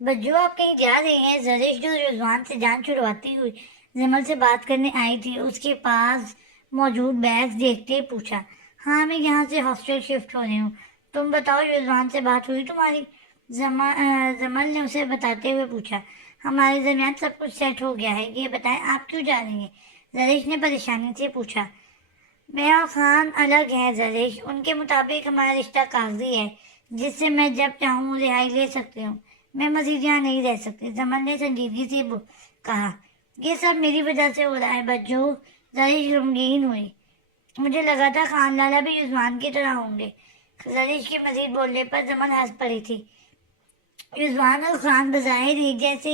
बज्जू आप कहीं जा रही हैं? जरिश जो रिजवान से जान छुड़वाती हुई जमल से बात करने आई थी, उसके पास मौजूद बैग्स देखते ही पूछा। हाँ, मैं यहाँ से हॉस्टल शिफ्ट हो रही हूँ। तुम बताओ, रिजवान से बात हुई तुम्हारी? जमल ने उसे बताते हुए पूछा। हमारे दरमियान सब कुछ सेट हो गया है। ये बताएं, आप क्यों जा रही हैं? जरिश ने परेशानी से पूछा। मैं और खान अलग हैं जरिश। उनके मुताबिक हमारा रिश्ता कागजी है, जिससे मैं जब चाहूँ रिहाई ले सकती हूँ। मैं मजीद यहाँ नहीं रह सकती, जमल ने संजीदगी से कहा। ये सब मेरी वजह से हो रहा है बच्चों। जरिश गमगीन हुई। मुझे लगा था खान लाला भी युजमान की तरह होंगे। जरिश के मजीद बोलने पर जमल हंस पड़ी थी। युजमान और खान बज़ाहिर एक जैसे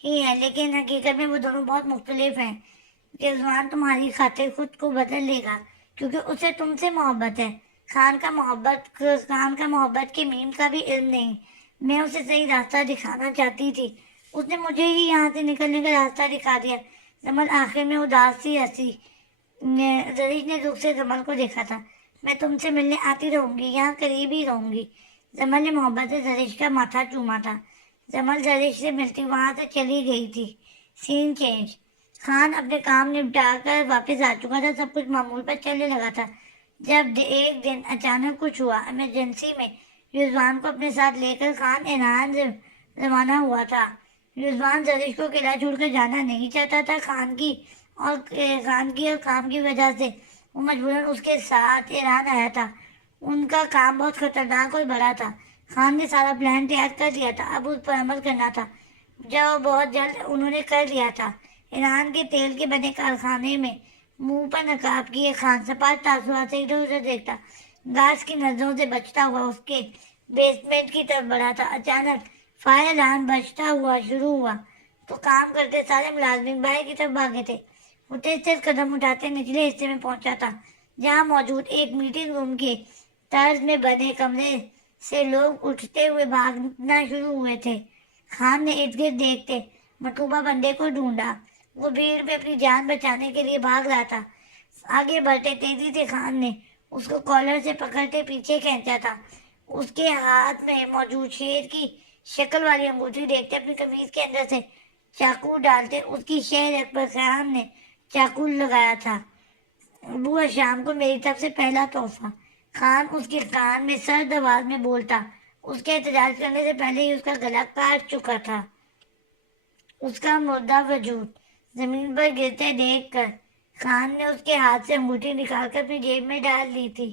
ही है, लेकिन हकीकत में वो दोनों बहुत मुख्तलिफ हैं। रिजवान तुम्हारी खातिर खुद को बदल लेगा, क्योंकि उसे तुमसे मोहब्बत है। खान का मोहब्बत के मीम का भी इल्म नहीं। मैं उसे सही रास्ता दिखाना चाहती थी, उसने मुझे ही यहाँ से निकलने का रास्ता दिखा दिया। जमल आखिर में उदास सी हंसी। जरीश ने दुख से जमल को देखा था। मैं तुमसे मिलने आती रहूंगी, यहाँ करीब ही रहूंगी। जमल ने मोहब्बत से जरीश का माथा चूमा था। जमल जरीश से मिलती वहां से चली गई थी। Scene change. खान अपने काम निपटा कर वापस आ चुका था, सब कुछ मामूल पर चलने लगा था, जब एक दिन अचानक कुछ हुआ। इमरजेंसी में रिजवान को अपने साथ लेकर खान ईरान रवाना हुआ था। रिजवान जरीश को अकेला छोड़कर जाना नहीं चाहता था। खान की और काम की वजह से वो मजबूरन उसके साथ ईरान आया था। उनका काम बहुत खतरनाक और बड़ा था। खान ने सारा प्लान तैयार कर लिया था, अब उस पर अमल करना था, जो बहुत जल्द उन्होंने कर लिया था। ईरान के तेल के बने कारखाने में मुंह पर नकाब किए खान सपाट तासुरात से इधर उधर देखता, गार्ड्स की नजरों से बचता हुआ उसके बेसमेंट की तरफ बढ़ा था। अचानक फायर अलार्म बजता हुआ शुरू हुआ तो काम करते सारे मुलाजिम बाहर की तरफ भागे थे। वो तेज तेज कदम उठाते निचले हिस्से में पहुंचा था, जहां मौजूद एक मीटिंग रूम के तर्ज में बने कमरे से लोग उठते हुए भागना शुरू हुए थे। खान ने इर्द गिर्द देखते मतलूबा बंदे को ढूंढा। वो भीड़ में अपनी जान बचाने के लिए भाग रहा था। आगे बढ़ते तेजी से खान ने उसको कॉलर से पकड़ते पीछे खींचा था। उसके हाथ में मौजूद शेर की शक्ल वाली अंगूठी देखते अपनी कमीज के अंदर से चाकू डालते उसकी शहर पर खान ने चाकू लगाया था। बुआ शाम को मेरी तरफ से पहला तोहफा। खान उसके कान में सर्द आवाज में बोलता। उसके एहतजाज करने से पहले ही उसका गला काट चुका था। उसका मुर्दा वजूद जमीन पर गिरते देख कर खान ने उसके हाथ से अंगूठी निकालकर अपनी जेब में डाल ली थी।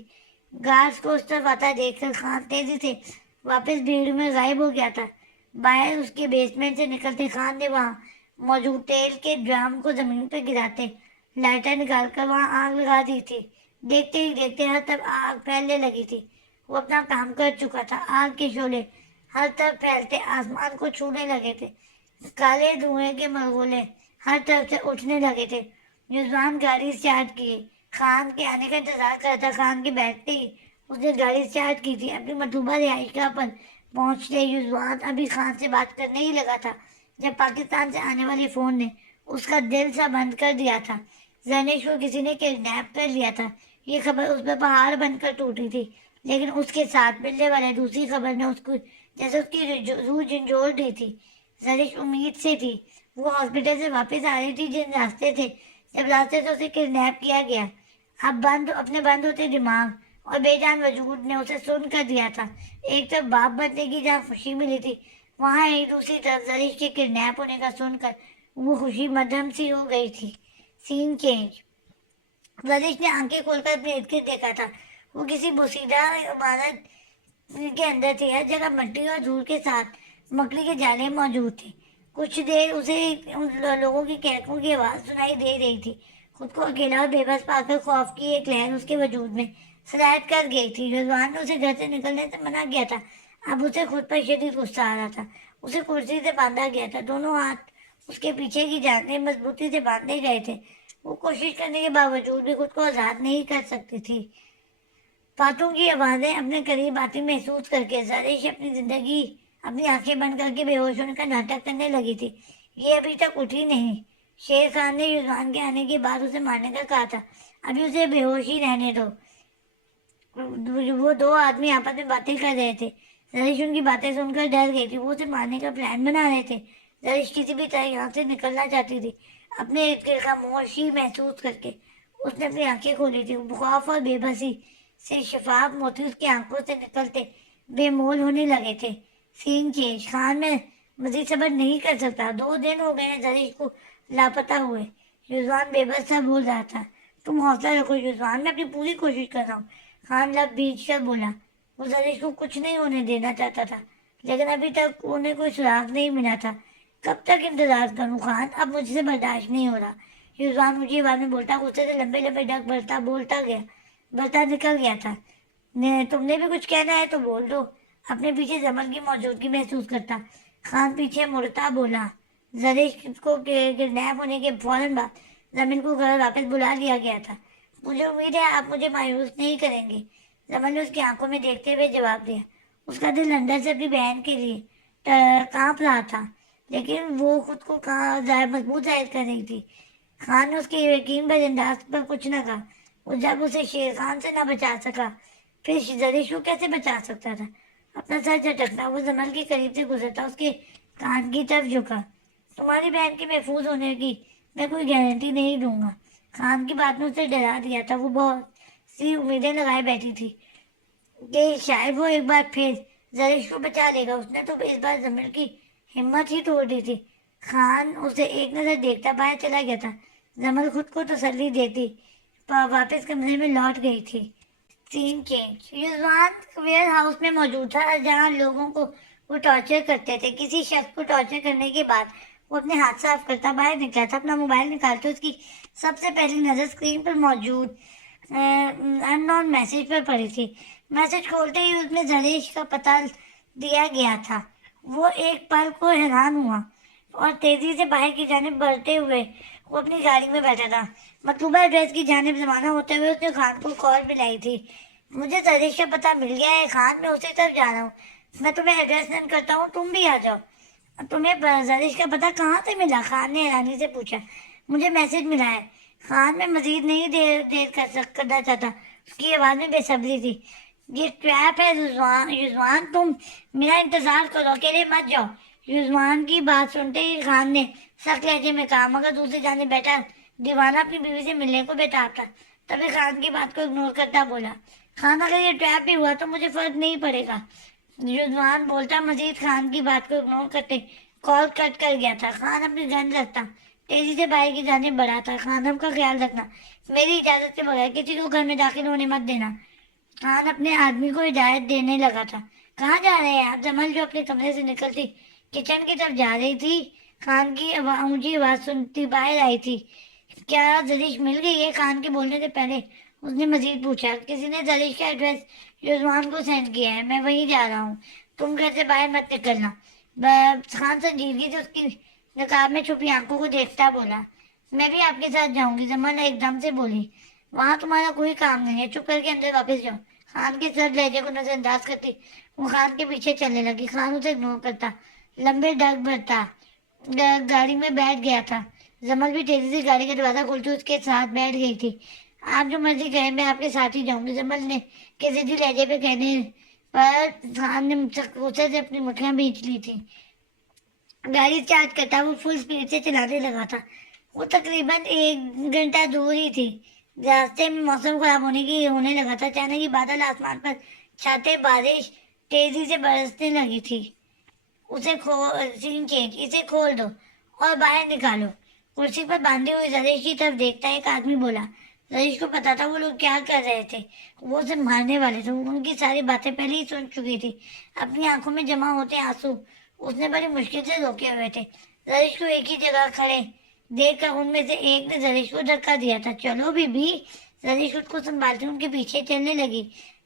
गार्ड्स को उस तरफ आता देखकर खान तेजी से वापस भीड़ में गायब हो गया था। बाहर उसके बेसमेंट से निकलते खान ने वहां मौजूद तेल के ड्रम को जमीन पर गिराते लाइटर निकालकर वहां आग लगा दी थी। देखते ही देखते हर तरफ आग फैलने लगी थी। वो अपना काम कर चुका था। आग के शोले हर तरफ फैलते आसमान को छूने लगे थे। काले धुएं के मलगोले हर तरफ से उठने लगे थे। युजवान गाड़ी स्टार्ट किए। खान के आने का इंतजार करता। खान के बैठते ही उसने गाड़ी स्टार्ट की थी। अपनी मतलूबा रिहाइशगाह पर पहुंचते युजवान अभी खान से बात करने ही लगा था, जब पाकिस्तान से आने वाले फोन ने उसका दिल सा बंद कर दिया था। जरनेश को किसी ने किडनैप कर लिया था। ये खबर उस पर पहाड़ बनकर टूटी थी, लेकिन उसके साथ मिलने वाले दूसरी खबर ने उसको जैसे उसकी रूह झंझोड़ दी थी। जरिश उम्मीद से थी। वो हॉस्पिटल से वापस आ रही थी जिन रास्ते थे, जब रास्ते से उसे किडनैप किया गया। अब बंद होते दिमाग और बेजान वजूद ने उसे सुन कर दिया था। एक तरफ बाप बनने की जहाँ खुशी मिली थी, वहाँ एक दूसरी तरफ जरिश के किडनैप होने का सुनकर वो खुशी मध्यम सी हो गई थी। Scene change. जरिश ने आंखें खोलकर अपने इर्द गिर्द देखा था। वो किसी बोसीदा इमारत के अंदर थी। हर जगह मिट्टी और धूल के साथ मकड़ी के जाले मौजूद थे। कुछ देर उसे उन लोगों की कहकों की आवाज सुनाई दे रही थी। खुद को अकेला और बेबस पाकर खौफ की एक लहर उसके वजूद में सरायत कर गई थी। रिजवान ने उसे घर से निकलने से मना किया था। अब उसे खुद पर शदीद गुस्सा आ रहा था। उसे कुर्सी से बांधा गया था। दोनों हाथ उसके पीछे की जाने मजबूती से बांधे गए थे। वो कोशिश करने के बावजूद भी खुद को आजाद नहीं कर सकती थी। बातों की आवाजें अपने करीब आती महसूस करके जरिश अपनी आंखें बंद करके बेहोश होने का नाटक करने लगी थी। ये अभी तक उठी नहीं। शेर खान ने युजवान के आने के बाद उसे मारने का कहा था। अभी उसे बेहोश ही रहने दो। वो दो आदमी आपस में बातें कर रहे थे। जरिश उनकी बातें सुनकर डर गई थी। वो उसे मारने का प्लान बना रहे थे। जरिश किसी भी तरह यहाँ से निकलना चाहती थी। अपने इर्द गिर्द खामोशी महसूस करके उसने अपनी आंखें खोली थी। खौफ और बेबसी से शफाफ मोती उसकी आंखों से निकलते बेमोल होने लगे थे। Scene change. खान में मजीद सब्र नहीं कर सकता। 2 दिन हो गए हैं जरीश को लापता हुए। युजवान बेबस सा बोल रहा था। तुम हौसला रखो युजवान, मैं अपनी पूरी कोशिश कर रहा हूँ। खान लब बीच कर बोला। वो जरीश को कुछ नहीं होने देना चाहता था, लेकिन अभी तक उन्हें कोई सुराग नहीं मिला था। कब तक इंतजार करूं खान, अब मुझसे बर्दाश्त नहीं हो रहा। युजवान ऊंची आवाज में बोलता, गुस्से से लंबे लंबे डग बढ़ता बोलता गया, बढ़ता निकल गया था। तुमने भी कुछ कहना है तो बोल दो। अपने पीछे जमल की मौजूदगी महसूस करता खान पीछे मुड़ता बोला। जरीश को किडनैप होने के फौरन बाद जमीन को घर वापस बुला लिया गया था। मुझे उम्मीद है आप मुझे मायूस नहीं करेंगे, जमल ने उसकी आंखों में देखते हुए जवाब दिया। उसका दिल अंदर से अपनी बहन के लिए कांप रहा था, लेकिन वो खुद को मजबूत जाहिर कर रही थी। खान ने उसके यकीन पर अंदाज पर कुछ न कहा। वो जब उसे शेर खान से न बचा सका, फिर जरीश को कैसे बचा सकता था। अपना सर झटकना वो जमल के करीब से गुजरता उसके कान की तरफ झुका। तुम्हारी बहन के महफूज होने की मैं कोई गारंटी नहीं दूंगा। खान की बात ने उसे डरा दिया था। वो बहुत सी उम्मीदें लगाए बैठी थी कि शायद वो एक बार फिर जरीश को बचा लेगा। उसने तो इस बार जमीन की हिम्मत ही तोड़ दी थी। खान उसे एक नजर देखता बाहर चला गया था। जमल खुद को तसल्ली देती वापस कमरे में लौट गई थी। Scene change. युजवान वेयर हाउस में मौजूद था, जहाँ लोगों को वो टॉर्चर करते थे। किसी शख्स को टॉर्चर करने के बाद वो अपने हाथ साफ करता बाहर निकला था। अपना मोबाइल निकालते उसकी सबसे पहली नजर स्क्रीन पर मौजूद अननोन मैसेज पर पड़ी थी। मैसेज खोलते ही उसमें जरीश का पता दिया गया था। वो एक पल को हैरान हुआ और तेजी से बाहर की जानिब बढ़ते हुए वो अपनी गाड़ी में बैठा था। मतलूबा एड्रेस की जानिब रवाना होते हुए उसने खान को कॉल मिलाई थी। मुझे जरीश का पता मिल गया है खान, मैं उसी तरफ जा रहा हूँ। मैं तुम्हें एड्रेस सेंड करता हूँ, तुम भी आ जाओ। तुम्हें जरीश का पता कहाँ से मिला? खान ने हैरानी से पूछा। मुझे मैसेज मिला है। खान में मजीद नहीं देर देर करना चाहता। उसकी आवाज में बेसब्री थी। ये ट्रैप है युजवान, युजवान तुम मेरा इंतजार करो, अकेले मत जाओ। युजवान की बात सुनते ही खान ने सख्त लहजे में कहा, मगर दूसरी जाने बैठा दीवाना अपनी बीवी से मिलने को बेताब था। तभी खान की बात को इग्नोर करता बोला, खान अगर ये ट्रैप भी हुआ तो मुझे फर्क नहीं पड़ेगा। युजवान बोलता मजीद खान की बात को इग्नोर करते कॉल कट कर गया था। खान अपनी गन रखता तेजी से बाहर की जाने बढ़ा था। खानम का ख्याल रखना, मेरी इजाजत से बगैर किसी को घर में दाखिल होने मत देना। खान अपने आदमी को हिदायत देने लगा था। कहाँ जा रहे हैं आप? जमल जो अपने कमरे से निकलती किचन की तरफ जा रही थी, खान की ऊंची आवाज सुनती बाहर आई थी। क्या जरीश मिल गई है? खान के बोलने से पहले उसने मजीद पूछा। किसी ने जरीश का एड्रेस युजवान को सेंड किया है, मैं वहीं जा रहा हूँ, तुम घर से बाहर मत निकलना। खान संजीदगी से उसकी नकाब में छुपी आंखों को देखता बोला, मैं भी आपके साथ जाऊंगी। जमल एकदम से बोली, वहां तुम्हारा कोई काम नहीं है, चुप करके अंदर वापस जाओ। खान के सर लहजे को नजरअंदाज करती वो खान के पीछे चलने लगी। खान उसे इग्नोर करता लंबे डग भरता गाड़ी में बैठ गया था। जमल भी तेजी से गाड़ी का दरवाजा खोलती उसके साथ बैठ गई थी। आप जो मर्जी कहें, मैं आपके साथ ही जाऊंगी। जमल ने के सीधी लहजे पे कहने पर खान ने गुस्से से अपनी मुठियां भींच ली थी। गाड़ी स्टार्ट करता वो फुल स्पीड से चलाने लगा था। वो तकरीबन 1 घंटा दूर ही थी। रास्ते में मौसम खराब होने लगा था। अचानक ही बादल आसमान पर छाते बारिश तेजी से बरसने लगी थी। सीन चेंज, इसे खोल दो और बाहर निकालो। कुर्सी पर बांधे हुए जरीश की तरफ देखता एक आदमी बोला। जरीश को पता था वो लोग क्या कर रहे थे। वो उसे मारने वाले थे। उनकी सारी बातें पहले ही सुन चुकी थी। अपनी आंखों में जमा होते आंसू उसने बड़ी मुश्किल से रोके हुए थे। जरीश को एक ही जगह खड़े देखकर उनमें से एक ने जरीश को धक्का दिया था। चलो बीबी। जरीश खुद को संभालते उनके पीछे चलने लगी।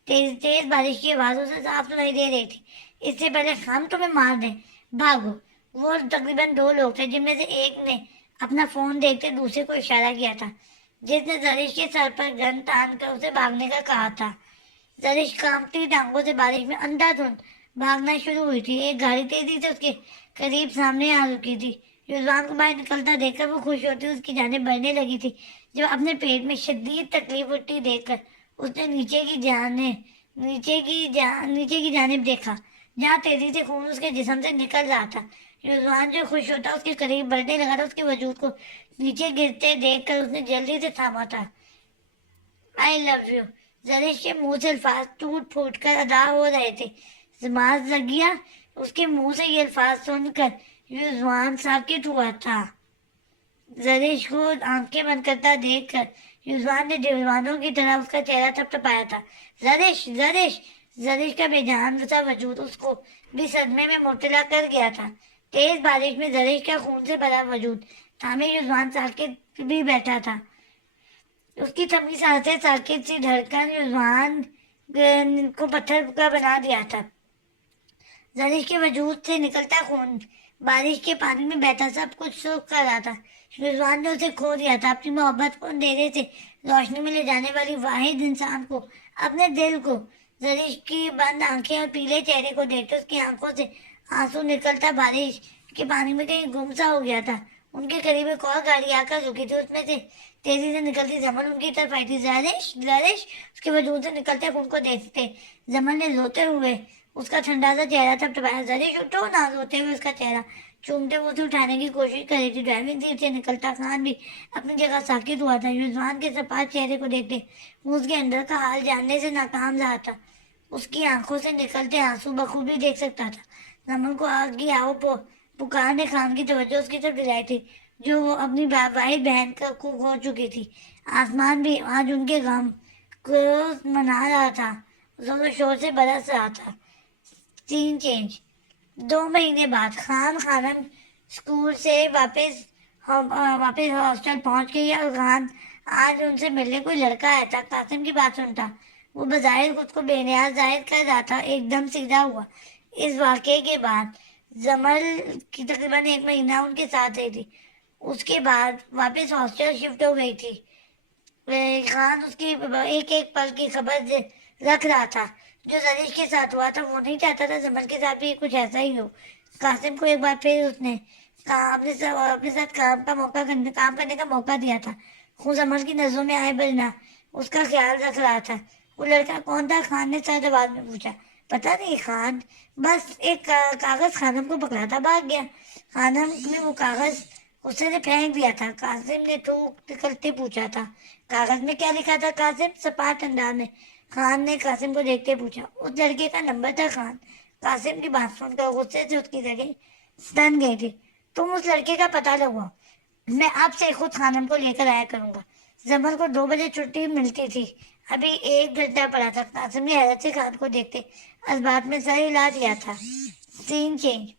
तेज तेज बारिश की आवाज उसे साफ सुनाई दे रही थी। इससे पहले हम तुम्हें मार दें, भागो। वो तकरीबन 2 लोग थे, जिनमें से एक ने अपना फोन देखते दूसरे को इशारा किया था, जिसने जरीश के सर पर गन तान कर उसे भागने का कहा था। जरीश कांपती टांगों से बारिश में अंधाधुंध भागना शुरू हुई थी। एक गाड़ी तेजी से उसके करीब सामने आ रुकी थी। युजवान को बाहर निकलता देखकर वो खुश होती उसकी जानिब बढ़ने लगी थी। जब अपने पेट में शदीद तकलीफ उठती देखकर उसने नीचे की जानिब देखा, जहाँ तेजी से खून उसके जिस्म से निकल रहा था। रिजवान जो खुश होता उसके करीब बढ़ने लगा था, उसके वजूद को नीचे गिरते देखकर उसने जल्दी से थामा था। I love you. जरीश के मुंह से अल्फाज टूट फूट कर अदा हो रहे थे। जमात लग गया उसके मुंह से ये अल्फाज सुनकर। रिजवान साकित हुआ था। जरीश को आंखें बंद करता देखकर रिजवान ने दीवानों की तरह उसका चेहरा थपथपाया था। जरीश जरीश। जरीश का बेजान सा वजूद उसको भी सदमे में मुब्तला कर गया था। तेज बारिश में जरीश का खून से भरा वजूद थामे रिजवान साकित भी बैठा था। उसकी थमी सांसें साकित सी धड़कन रिजवान को पत्थर का बना दिया था। जरीश के वजूद से निकलता खून बारिश के पानी में बहता सब कुछ सूख कर रहा था। रिजवान ने उसे खो दिया था, अपनी मोहब्बत को अंधेरे से रोशनी में ले जाने वाली वाहिद इंसान को, अपने दिल को। जरीश की बंद आंखें और पीले चेहरे को देखते उसकी आंखों से आंसू निकलता बारिश के पानी में कहीं गुम सा हो गया था। उनके करीब एक और गाड़ी आकर रुकी थी, उसमें से तेजी से निकलती जमल उनकी तरफ आई थी। जरीश जरीश। उसके वजूद से निकलते खून को देखते जमल ने रोते हुए उसका ठंडा सा चेहरा थपथपाया। जरीश उठो ना। रोते हुए उसका चेहरा चूमते हुए उसे उठाने की कोशिश कर रही थी। ड्राइविंग सीट से निकलता खान भी अपनी जगह साकित हुआ था। रिजवान के सपाट चेहरे को देखते उसके अंदर का हाल जानने से नाकाम रहा था। उसकी आंखों से निकलते आंसू बखूबी देख सकता था। रमन को आग आओ पुकार ने खान की तवज्जो उसकी तरफ दिलाई थी, जो वो अपनी वाहिद बहन को खो चुकी थी। आसमान भी आज उनके गम को मना रहा था, जोर शोर से बरस रहा था। Scene change. 2 महीने बाद खान खानम स्कूल से वापस हॉस्टल पहुंच गई और खान आज उनसे मिलने कोई लड़का आया था। कासिम की बात सुनता वो बज़ाहिर खुद को बेनियाज जाहिर कर रहा था, एकदम सीधा हुआ। इस वाक़े के बाद जमल की तकरीबन 1 महीना उनके साथ रही थी। उसके बाद वापस हॉस्टल शिफ्ट हो गई थी। खान उसकी एक एक पल की खबर रख रहा था। जो जरीश के साथ हुआ था वो नहीं चाहता था जमल के साथ भी कुछ ऐसा ही हो। कासिम को एक बार फिर उसने अपने साथ काम करने का मौका दिया था। वो जमल की नजरों में आए बिना उसका ख्याल रख रहा था। वो लड़का कौन था? खान ने सर दबाव में पूछा। पता नहीं खान, बस एक कागज खानम को पकड़ाता भाग गया। खानम ने वो कागज उसने फेंक दिया था। कासिम ने थूक निकलते पूछा था, कागज में क्या लिखा था? कासिम सपाट अंदाज में खान ने कासिम को देखते पूछा। उस लड़के का नंबर था। खान कासिम की बात सुनकर गुस्से से उसकी जगह स्तन गई थी। तुम उस लड़के का पता लगाओ, मैं अब से खुद खानम को लेकर आया करूंगा। जमल को 2 बजे छुट्टी मिलती थी, अभी 1 घंटा पड़ा था। कासिम ने हैरत से खान को देखते इस बात में सर हिला दिया था। Scene change.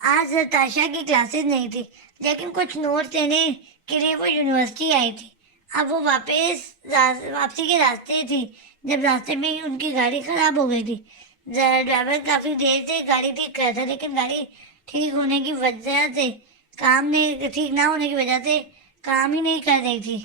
आज नताशा की क्लासेस नहीं थी, लेकिन कुछ नोट्स देने के लिए वो यूनिवर्सिटी आई थी। अब वो वापसी के रास्ते थी जब रास्ते में ही उनकी गाड़ी खराब हो गई थी। ड्राइवर काफी देर से गाड़ी ठीक कर रहा था, लेकिन गाड़ी ठीक होने की वजह से ठीक ना होने की वजह से काम ही नहीं कर रही थी,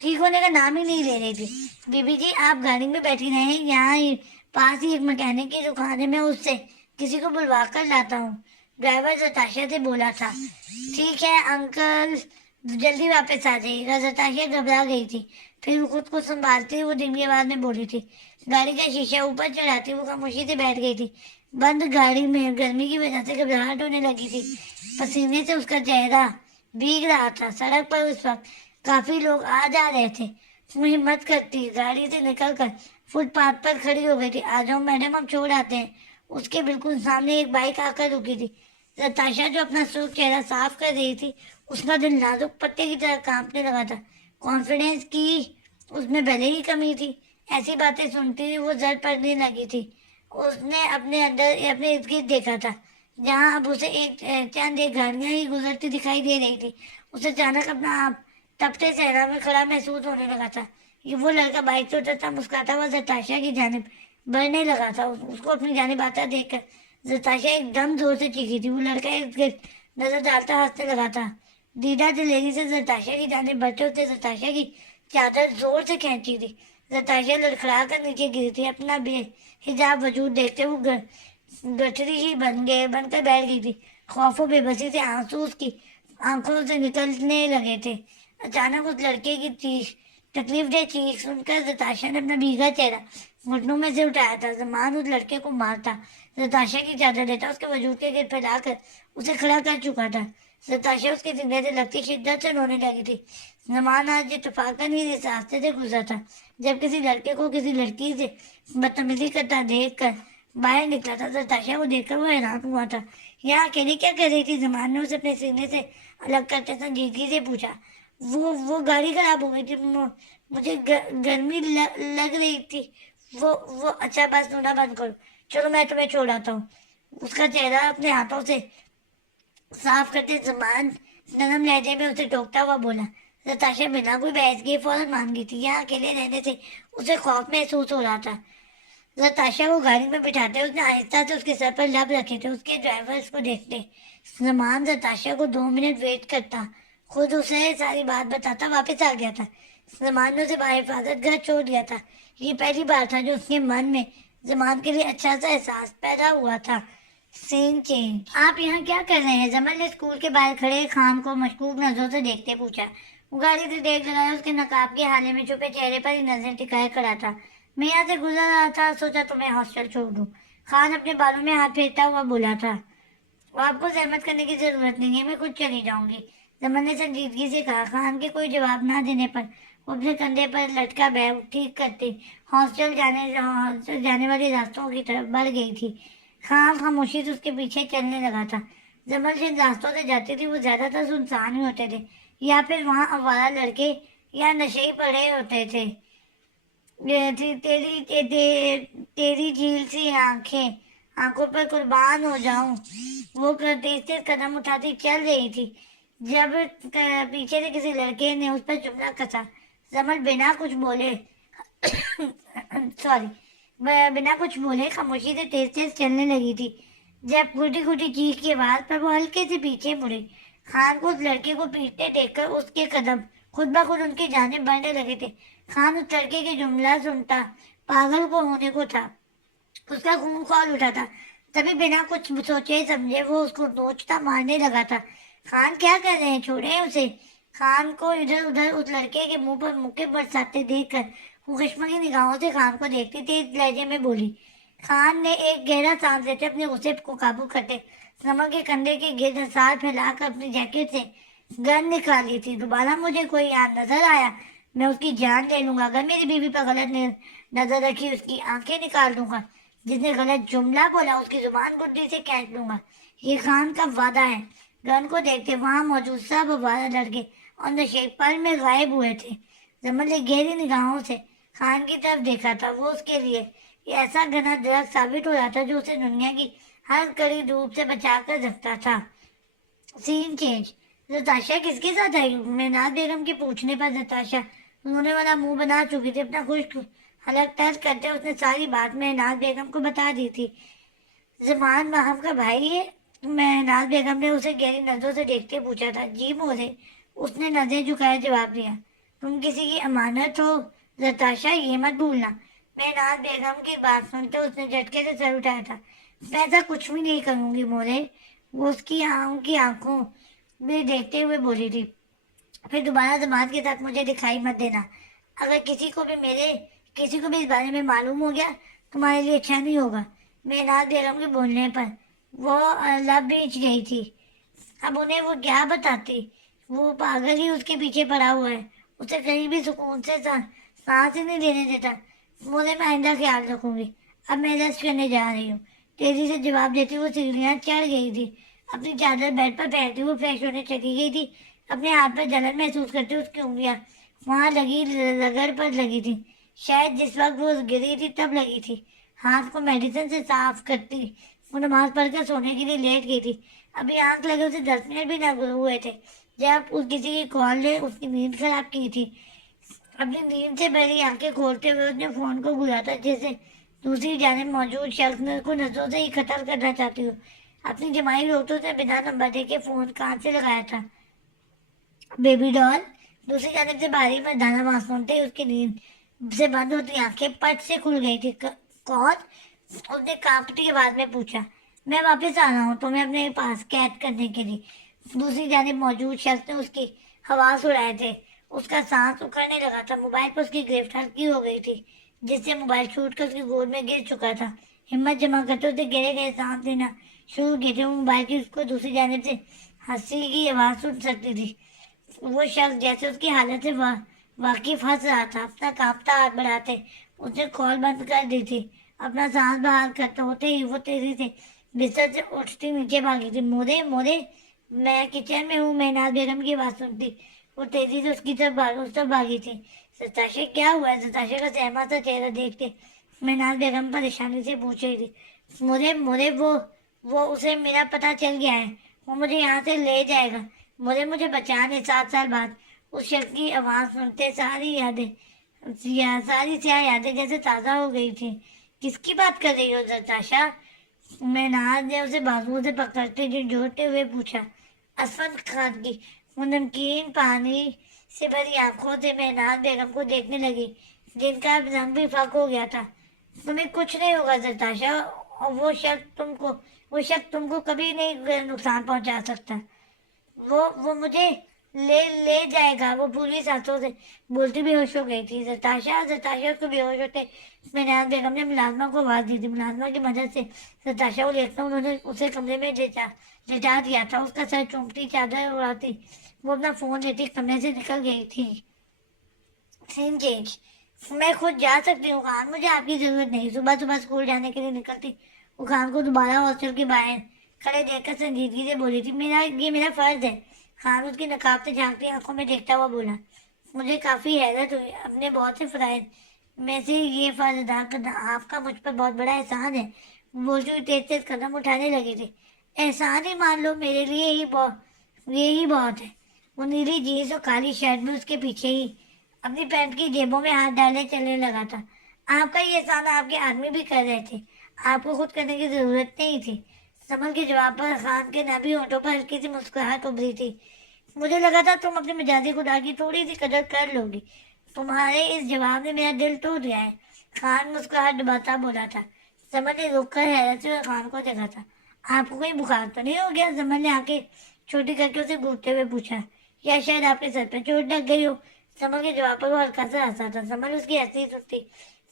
ठीक होने का नाम ही नहीं ले रही थी। बीबी जी आप गाड़ी में बैठी रहे, यहाँ ही पास ही एक मैकेनिक की दुकान है, मैं उससे किसी को बुलवा कर लाता हूँ। ड्राइवर जताशा से बोला था। ठीक है अंकल, जल्दी वापस आ जाइएगा। जताशा घबरा गई थी, फिर वो खुद को संभालती हुई वो धीमी आवाज में बोली थी। गाड़ी का शीशा ऊपर चढ़ाती वो खामोशी से बैठ गई थी। बंद गाड़ी में गर्मी की वजह से घबराहट होने लगी थी। पसीने से उसका चेहरा भीग रहा था। सड़क पर उस वक्त काफी लोग आ जा रहे थे। वो हिम्मत करती गाड़ी से निकलकर फुटपाथ पर खड़ी हो गई थी। आ जाओ मैडम, हम छोड़ आते हैं। उसके बिल्कुल सामने एक बाइक आकर रुकी थी। नताशा जो अपना सुर्ख चेहरा साफ कर रही थी, उसका दिल नाजुक पत्ते की तरह कांपने लगा था। कॉन्फिडेंस की उसमें भले ही कमी थी। ऐसी बातें सुनती हुई वो जड़ पड़ने लगी थी। उसने अपने इर्द गिर्द देखा था, जहाँ अब उसे चंद एक गाड़ियां ही गुजरती दिखाई दे रही थी। उसे अचानक अपना आप तपते सहरा में खड़ा महसूस होने लगा था। ये वो लड़का बाइक से उतरता मुस्कुराता हुआ जताशा की जानिब बढ़ने लगा था। उसको अपनी जानिब आता देखकर जताशा एकदम जोर से चीखी थी। वो लड़का इर्द गिर्द नजर डालता हंसने लगा था। दीदा दिलेरी से जताशा की जानिब बढ़ते होते जताशा की चादर जोर से खींची थी। जताशा लड़खड़ा कर नीचे गिरी थी। अपना बेहिजाब वजूद देखते वो गठरी ही बनकर बैठ गई थी। खौफ और बेबसी से आंसू उसकी आंखों से निकलने लगे थे। अचानक उस लड़के की तकलीफ दे चीख सुनकर जताशा ने अपना भीगा चेहरा घुटनों में से उठाया था। जमान उस लड़के को मारता, नताशा की चादर लेता, उसके वजूद के गिर फैलाकर उसे खड़ा कर चुका था। नताशा उसके सीने से लगती शिद्दत से रोने लगी थी। जमान आज इत्तेफाकन ही इस रास्ते से गुजरा था जब किसी लड़के को किसी लड़की से बदतमीजी करता देख कर बाहर निकला था। नताशा को देखकर वो हैरान हुआ था। यहाँ अकेली क्या कर रही थी? जमान ने उसे अपने सीने से अलग करते संजीदगी से पूछा। वो गाड़ी खराब हो गई थी, मुझे गर्मी लग रही थी। वो अच्छा, बस रोना बंद करो, चलो मैं तुम्हें छोड़ आता हूँ। उसका चेहरा अपने हाथों से साफ करते जमान नरम लहजे में उसे टोकता हुआ बोला। नताशा बिना कोई बहस किए फौरन मान गई थी। यहाँ अकेले रहने से उसे खौफ महसूस हो रहा था। नताशा को गाड़ी में बिठाते उसने आहिस्ता से उसके सर पर लब रखे थे, उसके ड्राइवर्स को देखते। जमान नताशा को 2 मिनट वेट करता, खुद उसे सारी बात बताता वापस आ गया था। जमान ने उसे बाहिफाजत घर छोड़ दिया था। ये पहली बार था जो उसके मन में जमान के लिए अच्छा सा एहसास पैदा हुआ था। Scene change. आप यहाँ क्या कर रहे हैं? जमल ने स्कूल के बाहर खड़े खान को मशकूक नजरों से देखते पूछा। वो गाड़ी से देख लगाया, उसके नकाब के हाले में छुपे चेहरे पर ही नजर टिकाए खड़ा था। मैं यहाँ से गुजर रहा था, सोचा तुम्हें हॉस्टल छोड़ दूँ। खान अपने बालों में हाथ फेरता हुआ बोला था। आपको जहमत करने की जरूरत नहीं है, मैं खुद चली जाऊंगी। जमन ने संजीदगी से कहा। खान के कोई जवाब ना देने पर वो अपने कंधे पर लटका बैग ठीक करते हॉस्टल जाने वाले रास्तों की तरफ बढ़ गई थी। खान खामोशी से उसके पीछे चलने लगा था। जमल जिन रास्तों से जाती थी वो ज्यादातर सुनसान ही होते थे, या फिर वहाँ आवारा लड़के या नशे ही पड़े होते थे। तेरी झील सी आंखों पर कुर्बान हो जाऊं। वो तेज तेज कदम उठाती चल रही थी जब पीछे से किसी लड़के ने उस पर जुमला कसा। जमल बिना कुछ बोले सॉरी बिना कुछ बोले खामोशी से तेज तेज चलने लगी थी जब घुटी घुटी चीख की आवाज पर वो हल्के से पीछे मुड़ी। खान को उस लड़के को पीटते देखकर उसके कदम खुद ब खुद उनकी जानिब बढ़ने लगे थे। खान उस लड़के के जुमला सुनता पागल को होने को था, उसका खून खौल उठा था। तभी बिना कुछ सोचे समझे वो उसको नोचता मारने लगा था। खान क्या कर रहे हैं? छोड़े उसे। खान को इधर उधर उस लड़के के मुंह पर मुक्के बरसाते देखकर वो कश्मीरी निगाहों से खान को देखती तेज लहजे में बोली। खान ने एक गहरा सांस लेते अपने गुस्से को काबू करते समर के कंधे के गिर्द सार फैलाकर अपनी जैकेट से गन निकाली थी। दोबारा मुझे कोई याद नजर आया, मैं उसकी जान ले लूंगा। अगर मेरी बीवी पर गलत नजर रखी उसकी आंखें निकाल दूंगा। जिसने गलत जुमला बोला उसकी जुबान गुड्डी से खींच लूंगा। ये खान का वादा है। गन को देखते वहां मौजूद सब 12 लड़के और नशे पल में गायब हुए थे। जमल ने गहरी निगाहों से खान की तरफ देखा था। वो उसके लिए ये ऐसा घना दरख्त साबित हो रहा था जो उसे दुनिया की हर कड़ी धूप से बचा कर रखता था। Scene change. नताशा किसके साथ आई? मेनाज बेगम के पूछने पर नताशा रोने वाला मुंह बना चुकी थी। अपना खुश्क हलक तर्ज करते उसने सारी बात मेनाज बेगम को बता दी थी। जमान माहम का भाई है? मेनाज बेगम ने उसे गहरी नजरों से देखते पूछा था। जी मोरे, उसने नजरें झुकाए जवाब दिया। तुम किसी की अमानत हो नताशा, ये मत भूलना। मेनाज बेगम की बात सुनते उसने झटके से सर उठाया था। मैं ऐसा कुछ भी नहीं करूंगी मोरे, वो उसकी आंखों में देखते हुए बोली थी। फिर दोबारा जमात के साथ मुझे दिखाई मत देना। अगर किसी को भी इस बारे में मालूम हो गया तुम्हारे लिए अच्छा नहीं होगा। मेनाज बेगम के बोलने पर वो लब बीच गई थी। अब उन्हें वो क्या बताती? वो पागल ही उसके पीछे पड़ा हुआ है, उसे कहीं भी सुकून से सांस ही नहीं लेने देता। बोले मैं आइंदा ख्याल रखूंगी। अब मैं रेस्ट करने जा रही हूँ। तेजी से जवाब देती वो सीढ़ियाँ चढ़ गई थी। अपनी चादर बेड पर फेंकती हुई फ्रेश होने चली गई थी। अपने हाथ पर जलन महसूस करती उसकी उंगलियां वहां लगी रगड़ पर लगी थी। शायद जिस वक्त वो गिरी थी तब लगी थी। हाथ को मेडिसिन से साफ करती वो नमाज पढ़कर सोने के लिए लेट गई थी। अभी आंख लगे उसे 10 मिनट भी न हुए थे जब उस किसी की कॉल ने उसकी नींद खराब की थी। अपनी नींद से भरी आंखें खोलते हुए उसने फोन को घुराता जैसे दूसरी जानिब मौजूद शख्स को नजरों से ही कत्ल करना चाहती हूँ। अपनी जमाई रोटों से बिना नंबर देके फोन कान से लगाया था। Baby doll. दूसरी जानिब से बारी में दाना मांस सुनते ही उसकी नींद से बंद होती आंखें पट से खुल गई थी। कौन? उसने कांपती आवाज में पूछा। मैं वापस आ रहा हूँ तुम्हें अपने पास कैद करने के लिए। दूसरी जानिब मौजूद शख्स ने उसकी हवा उड़ाए थे। उसका सांस उखड़ने लगा था। मोबाइल पर उसकी गिरफ्त हल्की हो गई थी। जिससे मोबाइल छूट कर उसकी गोद में गिर चुका था। हिम्मत जमा करते उसने गहरे गहरे सांस लेना शुरू किए थे। वो मोबाइल की उसको दूसरी जानिब से हंसी की आवाज़ सुन सकती थी। वो शख्स जैसे उसकी हालत से वाकिफ हंस रहा था। अपना कांपता हाथ बढ़ाते उसने कॉल बंद कर दी थी। अपना सांस बाहर करते होते ही वो तेजी से बिस्तर से उठती नीचे भागी थी। मोरे मोरे, मैं किचन में हूँ, महनाज बेगम की आवाज़ सुनती वो तेजी से उस तरफ भागी थी। सताशे, क्या हुआ है? सताशे का सहमा सा चेहरा देखते महनाज बेगम परेशानी से पूछ रही थी। मोरे मोरे, वो उसे मेरा पता चल गया है। वो मुझे यहाँ से ले जाएगा। मुझे बचाने। 7 साल बाद उस शख्स की आवाज़ सुनते सारी स्याह यादें जैसे ताज़ा हो गई थी। किसकी बात कर रही हो नताशा? मैनाज ने उसे बाजुओं से पकड़ते झुंझोड़ते हुए पूछा। असफर खान की। वो नमकीन पानी से भरी आंखों से महनाज बेगम को देखने लगी, जिनका रंग भी फक हो गया था। तुम्हें कुछ नहीं होगा नताशा, और वो शख्स तुमको कभी नहीं नुकसान पहुंचा सकता। वो मुझे ले जाएगा। वो पूरी सांसों से बोलती बेहोश हो गई थी। जताशा को बेहोश होते मैंने बेगम ने मुलाजमा को आवाज दी थी। मुलाजमा की मदद से जताशा को लेकर उन्होंने उसे कमरे में लेटा दिया था। उसका सर चूमती, चादर उड़ाती वो अपना फोन लेती कमरे से निकल गई थी। Scene change. मैं खुद जा सकती हूँ खान, मुझे आपकी जरूरत नहीं। सुबह सुबह स्कूल जाने के लिए निकलती वो खान को दोबारा हॉस्टल के बाहर खड़े देखकर संजीदगी से बोली थी, ये मेरा फर्ज है। खान उसकी नकाब से झांकती आंखों में देखता हुआ बोला, मुझे काफी हैरत हुई। अपने बहुत से फराइज में से ये फर्ज अदा करना आपका मुझ पर बहुत बड़ा एहसान है। बोलती हुई तेज तेज कदम उठाने लगी थी। एहसान ही मान लो, मेरे लिए यही बहुत है। वो नीली जीन्स और काली शर्ट में उसके पीछे ही अपनी पैंट की जेबों में हाथ डाले चलने लगा था। आपका ये एहसान आपके आदमी भी कर रहे थे, आपको खुद करने की जरूरत नहीं थी। समर के जवाब पर खान के नबी होठों पर हल्की सी मुस्कुराहट उभरी थी। मुझे लगा था तुम अपने मिजाजी खुदा की थोड़ी सी कदर कर लोगी। तुम्हारे इस जवाब ने मेरा दिल तोड़ दिया है। खान मुस्कुराहट दबाता बोला था। समर ने रुक कर हैरत से खान को देखा था। आपको कोई बुखार तो नहीं हो गया? समर ने आंखें छोटी करके उसे घूरते हुए पूछा, या शायद आपके सर पे चोट लग गई हो? समर के जवाब पर वो हल्का सा हंसा था। समर उसकी हंसी सुनती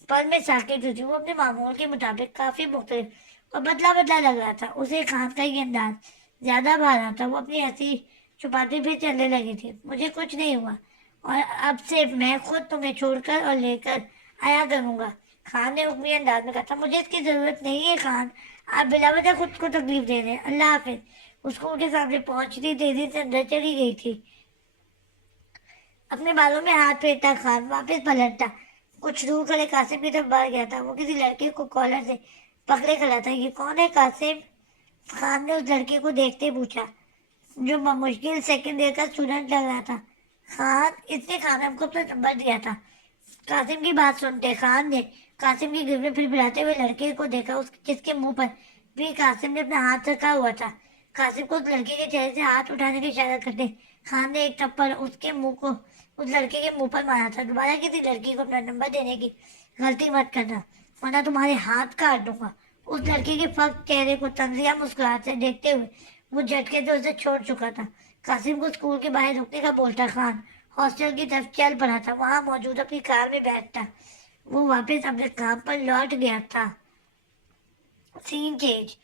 पल में साकित हुई थी। वो अपने मामूल के मुताबिक काफी मुख्तलिफ और बदला बदला लग रहा था। उसे खान का ये अंदाज ज्यादा भा रहा था। वो अपनी हंसी छुपाते फिर चलने लगी थी। मुझे कुछ नहीं हुआ और अब से मैं खुद तुम्हें छोड़कर और लेकर आया करूंगा। खान ने हुक्मी अंदाज में कहा था। मुझे इसकी जरूरत नहीं है खान, आप बिला वजह खुद को तकलीफ दे रहे हैं। अल्लाह हाफिज। उसको उनके सामने पहुंचती तेजी से अंदर चली गई थी। अपने बालों में हाथ फेरता खान वापस पलटता कुछ दूर खड़े कासिम की तरफ बढ़ गया था। वो किसी लड़के को कॉलर से पकड़े खड़ा था। ये कौन है? कासिम खान ने उस लड़के को देखते पूछा, जो मुश्किल सेकंड ईयर का स्टूडेंट लग रहा था। खान, इसने खान हमको अपना नंबर दिया था। कासिम की बात सुनते खान ने कासिम की गिरफ्त फिरफिराते हुए लड़के को देखा, उस जिसके मुंह पर भी कासिम ने अपना हाथ रखा हुआ था। कासिम को उस लड़के के चेहरे से हाथ उठाने का इशारा करते खान ने एक थप्पड़ उसके मुंह को उस लड़के के मुंह पर मारा था। दोबारा किसी लड़की को अपना नंबर देने की गलती मत करना, वरना तुम्हारे हाथ काट दूंगा। उस लड़के के फक चेहरे को तंजिया मुस्कुराहट से देखते हुए वो झटके से उसे छोड़ चुका था। कासिम को स्कूल के बाहर रुकने का बोलता खान हॉस्टल की तरफ चल पड़ा था। वहां मौजूद अपनी कार में बैठता वो वापस अपने काम पर लौट गया था। Scene change.